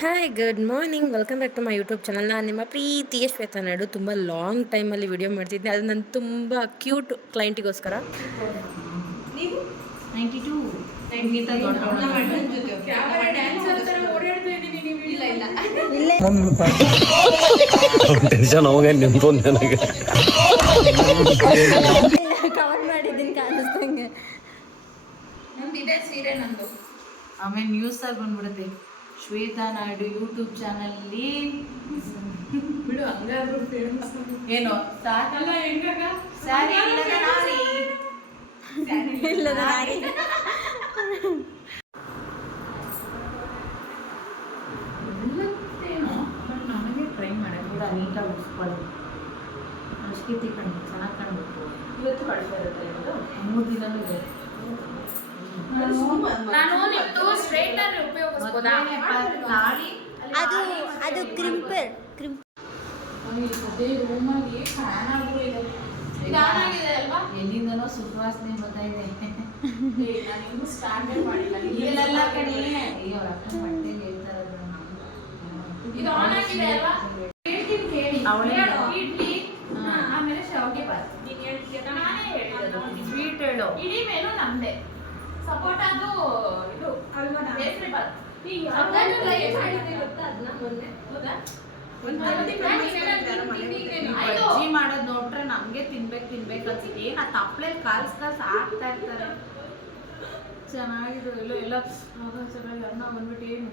Hi good morning welcome back to my YouTube channel ನಾನು ನಿಮ್ಮ ಪ್ರೀತಿಯ ಶ್ವೇತಾ ನಾಡು ತುಂಬ ಲಾಂಗ್ ಟೈಮಲ್ಲಿ ವಿಡಿಯೋ ಮಾಡ್ತಿದ್ದೆ. ಅದು ನನ್ನ ತುಂಬ ಕ್ಯೂಟ್ ಕ್ಲೈಂಟಿಗೋಸ್ಕರ ಮಾಡಿದ್ದೀನಿ ಕಾಣಿಸ್ದಂಗೆ. ಆಮೇಲೆ ನ್ಯೂಸ್ ಆಗಿ ಬಂದ್ಬಿಡುತ್ತೆ. ಶ್ವೇತಾ ನಾಯ್ಡು ಯೂಟ್ಯೂಬ್ ಚಾನಲ್ ಅಲ್ಲಿ ಏನು ಸಾಕಲ್ಲ ಸ್ಯಾರಿ ಇಲ್ಲದ ನಾರಿ. ಇಲ್ಲದ ನಾರಿ. ನಮಗೆ ಟ್ರೈ ಮಾಡಿ ಕೂಡ ನೀಟಾಗಿ ಉಳಿಸ್ಕೊಳ್ಳಿ ಅಷ್ಟಿತಿ ಕಣ್ಣು ಚೆನ್ನಾಗಿ ಕಾಣುತ್ತೆ ಇವತ್ತು ಕಳಿಸ್ತಾ ಇರುತ್ತೆ ಮೂರು ದಿನನೂ ಇದೆ. ನಾನು ನಿಮ್ದು ಸ್ಟ್ರೈಟ್ನರ್ ಉಪಯೋಗಿಸ್ಬೋದಾ? ಅದು ಅದು ಕ್ರಿಂಪರ್ ಕ್ರಿಂಪ್ ಅದೇ ರೂಮಲ್ಲಿ ಫ್ಯಾನ್ ಆದ್ರೂ ಇದೆ ಇದಾಗಿದೆ ಅಲ್ವಾ ಎಲ್ಲಿಂದನೋ ಸುಖವಾಸನೆ ಬರ್ತಾ ಇದೆ. ನಾನು ಇನ್ನೂ ಮಾಡಿಲ್ಲ. ಇಲ್ಲೆಲ್ಲ ಕಡೆ ಅಯ್ಯೋ ಅವ್ರ ಅಕ್ಕ ಬಟ್ಟೆಗೆ ಹೇಳ್ತಾ ಇರೋದು ಇದು ಆನ್ ಆಗಿದೆ ಅಲ್ವಾ? ಹೇಳ್ತೀನಿ ಕೇಳಿ. ಇಡ್ಲಿ. ಆಮೇಲೆ ಶಾವಿಗೆ ಬಾತ್ ನೀನ್ ಹೇಳ್ತೀಯ ನಾನೇ ಹೇಳಿರೋದು ಸ್ವೀಟ್ ಹೇಳು. ಇಡೀ ಮೇಲೂ ನಮ್ದೆ. ಸಪೋಟ ಅದು ಇದು ಕೇಸರಿ ಬಾತ್ ಆಯ್ತು. ಬಜ್ಜಿ ಮಾಡೋದ್ ನೋಡ್ರೆ ನಮ್ಗೆ ತಿನ್ಬೇಕು ತಿನ್ಬೇಕು ಅನ್ಸುತ್ತೆ. ಏನ್ ಆ ತಪ್ಪಲೆ ಕಾಲ್ಸ್ ಕಾಲ್ಸ್ ಹಾಕ್ತಾ ಇರ್ತಾರೆ. ಚೆನ್ನಾಗಿದ್ರು ಎಲ್ಲ ಎಲ್ಲ ಚೆನ್ನಾಗಿ ಅನ್ನ ಬಂದ್ಬಿಟ್ಟು ಏನು?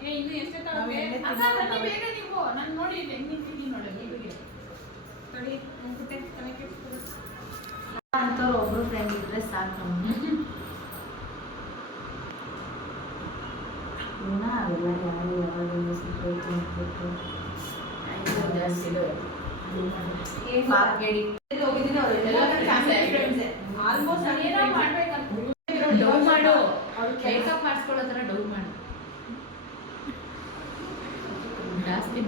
ಏ, ಇನ್ನು ಎಷ್ಟೇ. ಬೇಗ ನೀವು. ನಾನು ನೋಡಿ ಹೆಂಗ್ ನಿಂತಿದ್ದೀನಿ ನೋಡಿ ತಡಿ ಅಂತವ್ರು ಒಬ್ರು ಫ್ರೆಂಡ್ ಇದ್ರೆ ಸಾಕು. ಏನೋ ಅವೆಲ್ಲ ಯಾರು ಯಾವಾಗಿಂದ ಸಿಕ್ಕೋಯ್ತು ಅಂದ್ಬಿಟ್ಟು ಜಾಸ್ತಿ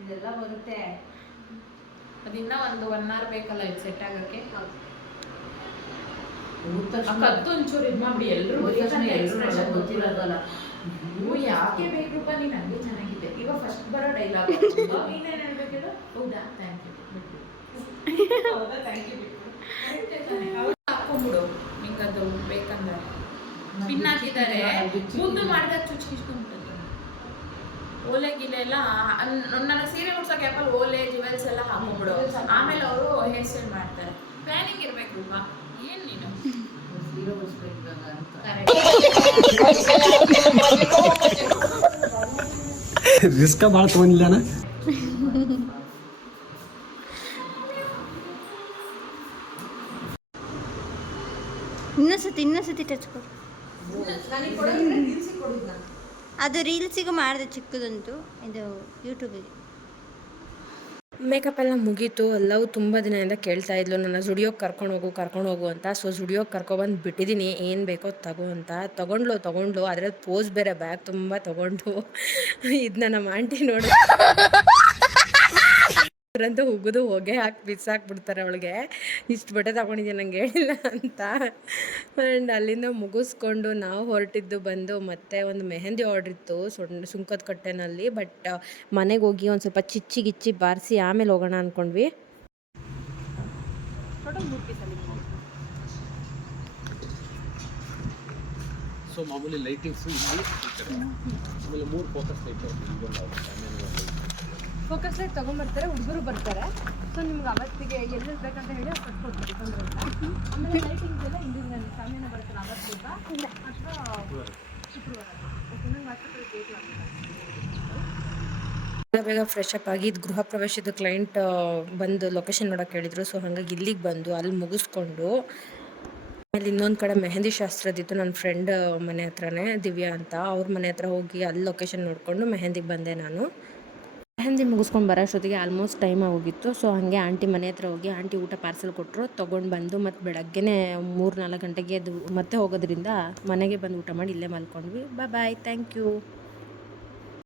ಇದೆಲ್ಲ ಬರುತ್ತೆ. ಅದಿನ್ನ ಒಂದು ಒನ್ ಅವರ್ ಬೇಕಲ್ಲ ಇದು ಸೆಟ್ ಆಗಕ್ಕೆ? ಕತ್ತು ಒಂಚೂರು ಇದು ಮಾಡಿ ಎಲ್ಲರೂ ಗೊತ್ತಿರೋದಲ್ಲ. ನೀವು ಯಾಕೆ ಬೇಕಪ್ಪ ನೀನು ಹಂಗೆ ಚೆನ್ನಾಗಿದೆ. ಇವಾಗ ಫಸ್ಟ್ ಬರೋ ಡೈಲಾಗ್ ನೀನೇನು ಹೇಳ್ಬೇಕಿಲ್ಲ ಹೌದಾ? ಥ್ಯಾಂಕ್ ಯು ಹಾಕೊಂಬಿಡು ಅದು ಬೇಕಂದ್ರೆ. ಪಿನ್ ಹಾಕಿದ್ದಾರೆ ಮುದ್ದು ಮಾಡಿದಾಗ ಚುಚ್ಕಿಸ್ಕೊಂಡ್ಬಿಟ್ಟು ಓಲೆ ಗಿಲೆ ಎಲ್ಲ ನನಗೆ ಸೀರೆ ಉಡ್ಸೋಕೆ ಆ್ಯಪಲ್ ಓಲೆ ಜುವೆಲ್ಸ್ ಎಲ್ಲ ಹಾಕೊಂಡ್ಬಿಡು ಆಮೇಲೆ ಅವರು ಹೇರ್ ಸ್ಟೈಲ್ ಮಾಡ್ತಾರೆ ಪ್ಲಾನಿಂಗ್ ಇರಬೇಕು ರೂಪಾ ಏನು ನೀನು ರಿಸ್ಕ ಭಾಳ ತೊಗೊಂಡಿದ್ದಾನ ಇನ್ನೊಂದ್ಸತಿ ಇನ್ನೊಂದ್ಸತಿ ಟಚ್ ಕೊಡು ಅದು ರೀಲ್ಸಿಗೂ ಮಾಡಿದೆ ಚಿಕ್ಕದಂತೂ ಇದು ಯೂಟ್ಯೂಬಿಗೆ ಮೇಕಪ್ ಎಲ್ಲ ಮುಗೀತು ಎಲ್ಲವೂ ತುಂಬ ದಿನದಿಂದ ಕೇಳ್ತಾ ಇದ್ಲು. ನನ್ನ ಜುಡಿಯೋಗೆ ಕರ್ಕೊಂಡು ಹೋಗು ಕರ್ಕೊಂಡು ಹೋಗು ಅಂತ. ಸೊ ಜುಡಿಯೋಗೆ ಕರ್ಕೊಬಂದು ಬಿಟ್ಟಿದ್ದೀನಿ ಏನು ಬೇಕೋ ತಗೋ ಅಂತ. ತೊಗೊಂಡ್ಲು ತೊಗೊಂಡ್ಲು. ಅದ್ರಲ್ಲಿ ಪೋಸ್ ಬೇರೆ ಬ್ಯಾಗ್ ತುಂಬ ತೊಗೊಂಡು. ಇದು ನಮ್ಮ ಆಂಟಿ ನೋಡಿ. ಅವರಂತೂ ಉಗಿದು ಹೊಗೆ ಹಾಕಿ ಬಿಸಾಕ್ಬಿಡ್ತಾರೆ ಅವಳಿಗೆ. ಇಷ್ಟು ಬಟ್ಟೆ ತಗೊಂಡಿದ್ದೀನಿ ನಂಗೆ ಹೇಳಿಲ್ಲ ಅಂತ. ಆ್ಯಂಡ್ ಅಲ್ಲಿಂದ ಮುಗಿಸ್ಕೊಂಡು ನಾವು ಹೊರಟಿದ್ದು ಬಂದು ಮತ್ತೆ ಒಂದು ಮೆಹಂದಿ ಆರ್ಡರ್ ಇತ್ತು ಸೊಂಡ್, ಸುಂಕದ ಕಟ್ಟೆನಲ್ಲಿ. ಬಟ್ ಮನೆಗೆ ಹೋಗಿ ಒಂದು ಸ್ವಲ್ಪ ಚಿಚ್ಚಿ ಗಿಚ್ಚಿ ಬಾರಿಸಿ ಆಮೇಲೆ ಹೋಗೋಣ ಅಂದ್ಕೊಂಡ್ವಿ ಸೊ ಮಾಮೂಲಿ ಲೈಟಿಂಗ್ಸು ಇಲ್ಲಿ. ಆಮೇಲೆ ಮೂರು ಫೋಕಸ್ ಲೈಟ್ ಫೋಕಸ್ ಲೈಟ್ ತೊಗೊಂಬರ್ತಾರೆ, ಹುಡುಗರು ಬರ್ತಾರೆ. ಸೊ ನಿಮ್ಗೆ ಅವತ್ತಿಗೆ ಎಲ್ಲಿ ಬೇಕಂತ ಹೇಳಿ ಕಟ್ಕೊಡ್ತೀವಿ ತೊಂದರೆ ಇಲ್ಲ. ಆಮೇಲೆ ಲೈಟಿಂಗ್ಸ್ ಎಲ್ಲ ಇಂದಿನ ಸಾಮಾನ್ಯ ಬರುತ್ತಲ್ಲ ಅವತ್ತು ಅಥವಾ ಶುಕ್ರವಾರ. ಬೇಗ ಫ್ರೆಶ್ ಅಪ್ ಆಗಿ ಇದು ಗೃಹ ಪ್ರವೇಶದ ಕ್ಲೈಂಟ್ ಬಂದು ಲೊಕೇಶನ್ ನೋಡೋಕೆ ಹೇಳಿದ್ರು. ಸೊ ಹಾಗಾಗಿ ಇಲ್ಲಿಗೆ ಬಂದು ಅಲ್ಲಿ ಮುಗಿಸ್ಕೊಂಡು ಆಮೇಲೆ ಇನ್ನೊಂದು ಕಡೆ ಮೆಹಂದಿ ಶಾಸ್ತ್ರದಿತ್ತು. ನನ್ನ ಫ್ರೆಂಡ್ ಮನೆ ಹತ್ರನೇ, ದಿವ್ಯಾ ಅಂತ. ಅವ್ರ ಮನೆ ಹತ್ರ ಹೋಗಿ ಅಲ್ಲಿ ಲೊಕೇಶನ್ ನೋಡಿಕೊಂಡು ಮೆಹಂದಿಗೆ ಬಂದೆ ನಾನು. ಮೆಹಂದಿ ಮುಗಿಸ್ಕೊಂಡು ಬರೋ ಅಷ್ಟೊತ್ತಿಗೆ ಆಲ್ಮೋಸ್ಟ್ ಟೈಮ್ ಆಗೋಗಿತ್ತು ಸೊ ಹಾಗೆ ಆಂಟಿ ಮನೆ ಹತ್ರ ಹೋಗಿ ಆಂಟಿ ಊಟ ಪಾರ್ಸೆಲ್ ಕೊಟ್ಟರು ತೊಗೊಂಡು ಬಂದು ಮತ್ತು ಬೆಳಗ್ಗೆನೇ ಮೂರು ನಾಲ್ಕು ಗಂಟೆಗೆ ಅದು ಮತ್ತೆ ಹೋಗೋದ್ರಿಂದ ಮನೆಗೆ ಬಂದು ಊಟ ಮಾಡಿ ಇಲ್ಲೇ ಮಲ್ಕೊಂಡ್ವಿ. ಬಾಯ್ ಬಾಯ್ ಥ್ಯಾಂಕ್ ಯು